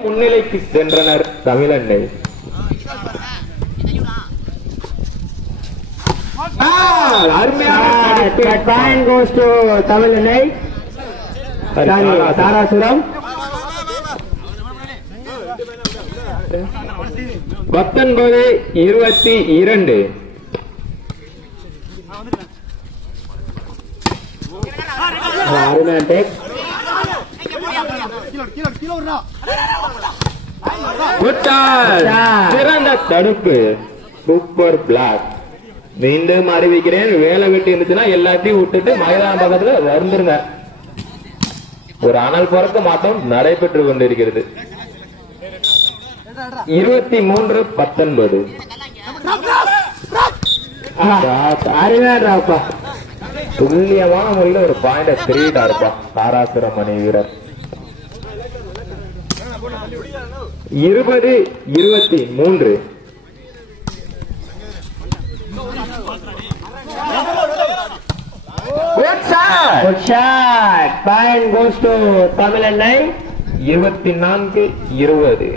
முன்னிலைக்கு சென்றனர் தமிழன்னை. தமிழன்னை தாராசுரம் 19-22. சிறந்த தடுப்பு, சூப்பர் பிளாக். மீண்டும் அறிவிக்கிறேன், வேலை வெட்டி இருந்துச்சுன்னா எல்லாத்தையும் விட்டுட்டு மைதான பக்கத்துல வந்துருங்க. ஒரு அனல் பறக்க மாட்டம் நடைபெற்று கொண்டிருக்கிறது. 23-19. துல்லியமான முறையில் ஒரு பாயிண்ட் திருவிடா இருப்பான் தாராசுரம் அணி வீரர். 20-23. Tamilannai 24-20.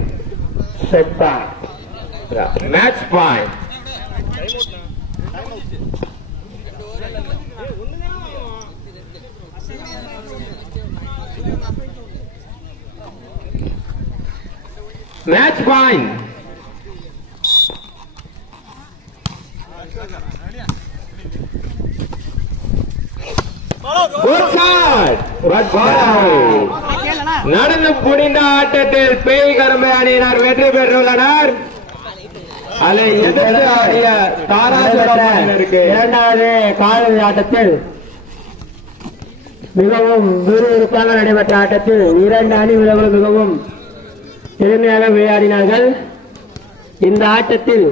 Match point. Match point. நடந்து முடிந்த ஆட்டத்தில் பேய் கரும்பு அணியினர் வெற்றி பெற்றுள்ளனர். அதை எதிர்த்து ஆடிய தாராசுரம் அணியினருக்கு இரண்டாவது காலிறுதி ஆட்டத்தில் மிகவும் விறுவிறுப்பாக நடைபெற்ற ஆட்டத்தில் இரண்டு அணி வீரர்களும் மிகவும் திறமையாக விளையாடினார்கள். இந்த ஆட்டத்தில்